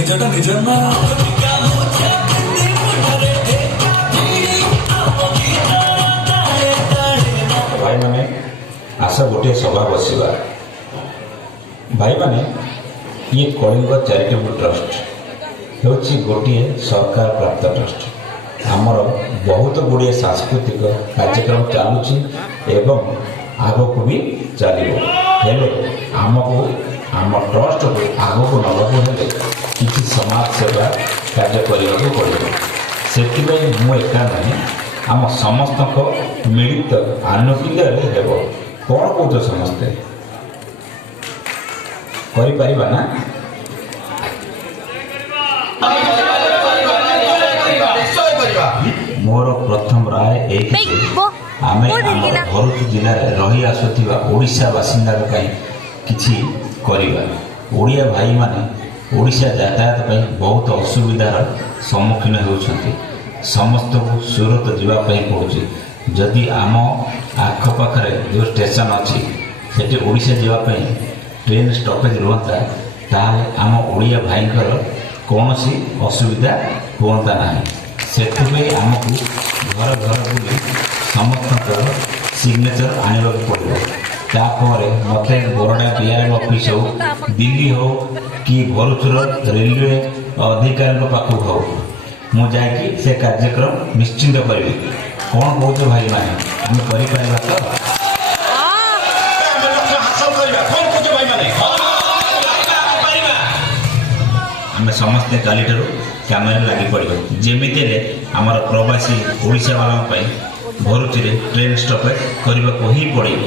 ନିଜଟା ନିଜ ନା ଭାଇମାନେ ଆସ ଗୋଟିଏ ସଭା ବସିବା। ଭାଇମାନେ ଇଏ କଳିଙ୍ଗ ଚାରିଟେବୁଲ ଟ୍ରଷ୍ଟ ହେଉଛି ଗୋଟିଏ ସରକାର ପ୍ରାପ୍ତ ଟ୍ରଷ୍ଟ। ଆମର ବହୁତ ଗୁଡ଼ିଏ ସାଂସ୍କୃତିକ କାର୍ଯ୍ୟକ୍ରମ ଚାଲୁଛି ଏବଂ ଆଗକୁ ବି ଚାଲିବ। ହେଲେ ଆମକୁ ଆମ ଟ୍ରଷ୍ଟକୁ ଆଗକୁ ନେବାକୁ ହେଲେ କିଛି ସମାଜ ସେବା କାର୍ଯ୍ୟ କରିବାକୁ ପଡ଼ିବ। ସେଥିପାଇଁ ମୁଁ ଏକା ନାହିଁ, ଆମ ସମସ୍ତଙ୍କ ମିଳିତ ଆନୁକୂଲ୍ୟରେ ହେବ। କ'ଣ କହୁଛ ସମସ୍ତେ? କରିପାରିବା ନା? ମୋର ପ୍ରଥମ ରାୟ ଏଇଠି ଯେ ଆମେ ଆମ ଭରତ ଜିଲ୍ଲାରେ ରହି ଆସୁଥିବା ଓଡ଼ିଶା ବାସିନ୍ଦାଙ୍କ ପାଇଁ କିଛି କରିବା। ଓଡ଼ିଆ ଭାଇମାନେ ଓଡ଼ିଶା ଯାତାୟାତ ପାଇଁ ବହୁତ ଅସୁବିଧାର ସମ୍ମୁଖୀନ ହେଉଛନ୍ତି। ସମସ୍ତଙ୍କୁ ସୁରତ ଯିବା ପାଇଁ ପଡ଼ୁଛି। ଯଦି ଆମ ଆଖପାଖରେ ଯେଉଁ ଷ୍ଟେସନ୍ ଅଛି ସେଠି ଓଡ଼ିଶା ଯିବା ପାଇଁ ଟ୍ରେନ୍ ଷ୍ଟପେଜ୍ ରୁହନ୍ତା, ତାହେଲେ ଆମ ଓଡ଼ିଆ ଭାଇଙ୍କର କୌଣସି ଅସୁବିଧା ହୁଅନ୍ତା ନାହିଁ। ସେଥିପାଇଁ ଆମକୁ ଘର ଘର ବୁଲି ସମସ୍ତଙ୍କର ସିଗ୍ନେଚର୍ ଆଣିବାକୁ ପଡ଼ିବ। ତାପରେ ମୋତେ ବରୋଡ଼ା ବିଆର୍ଓ ଅଫିସ୍ ହେଉ, ଦିଲ୍ଲୀ ହେଉ କି ଭରୁଚର ରେଲୱେ ଅଧିକାରୀଙ୍କ ପାଖକୁ ହେଉ, ମୁଁ ଯାଇକି ସେ କାର୍ଯ୍ୟକ୍ରମ ନିଶ୍ଚିନ୍ତ କରିବି। କ'ଣ କହୁଛ ଭାଇମାନେ? ଆମେ କରିପାରିବା ତ? ଆମେ ସମସ୍ତେ କାଲିଠାରୁ କାମରେ ଲାଗି ପଡ଼ିବା। ଯେମିତି ହେଲେ ଆମର ପ୍ରବାସୀ ଓଡ଼ିଶାବାଲାଙ୍କ ପାଇଁ ଭରୁଚିରେ ଟ୍ରେନ୍ ଷ୍ଟପେଜ୍ କରିବାକୁ ହିଁ ପଡ଼ିବ।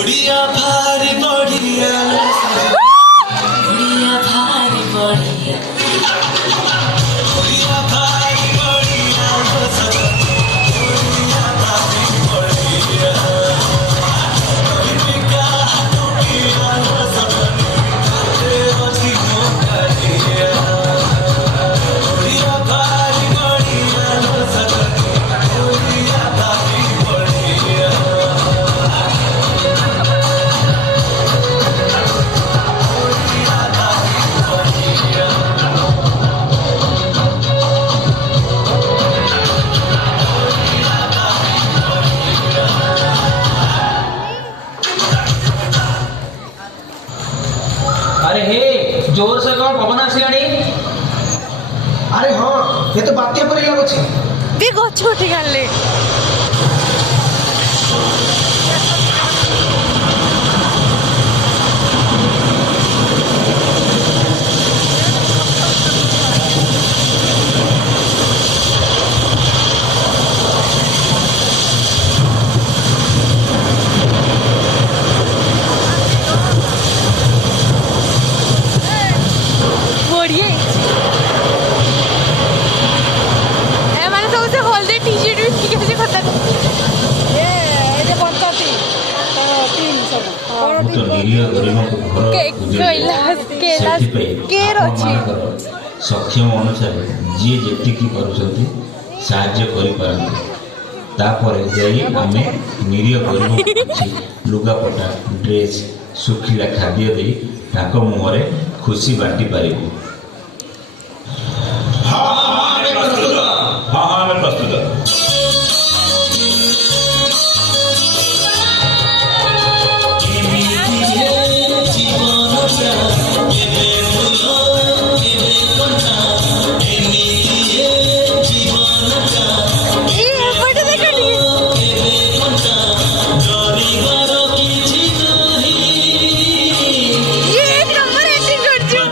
उड़िया भारी बढ़िया उड़िया भारी बढ़िया उड़िया भारी बढ़िया उड़िया भारी बढ़िया उड़िया भारी बढ़िया अरे हे जोर से कौन पवन आसिलानी अरे हाँ ये तो बात्या परी लाଗୁଛି ବି ଗଛ ଉଠି ଗଲେ ବଢିଆ ଏମାନେ ସବୁ ସେ ହଳଦୀ ଟି-ଶର୍ଟ ବି ଠିକ ଅଛି କଥା ଏଇଟା ପଞ୍ଚତି ଟିମ୍ ସବୁ ମୁଁ ତ ନିରୀହ ଗରିବଙ୍କୁ ଘର କେଲାସ କେର ଅଛି ସକ୍ଷମ ଅନୁସାରେ ଯିଏ ଯେତିକି ପାରୁଛନ୍ତି ସାହାଯ୍ୟ କରିପାରନ୍ତି ତାପରେ ଯାଇ ଆମେ ନିରୀହ ଗରିବଙ୍କୁ କିଛି ଲୁଗାପଟା ଡ୍ରେସ୍ ଶୁଖିଲା ଖାଦ୍ୟ ଦେଇ ତାଙ୍କ ମୁହଁରେ ଖୁସି ବାଣ୍ଟି ପାରିବୁ। ହଁ ଆମେ ପ୍ରସ୍ତୁତ। ଏପଟେ ଦେଖ ଟିକେ ଏ ନମ୍ବର ଏଟିଂ କରୁଛୁ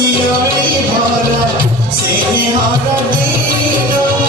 ଶିଅଳି ଭରା ସ୍ନେହର ଦିନ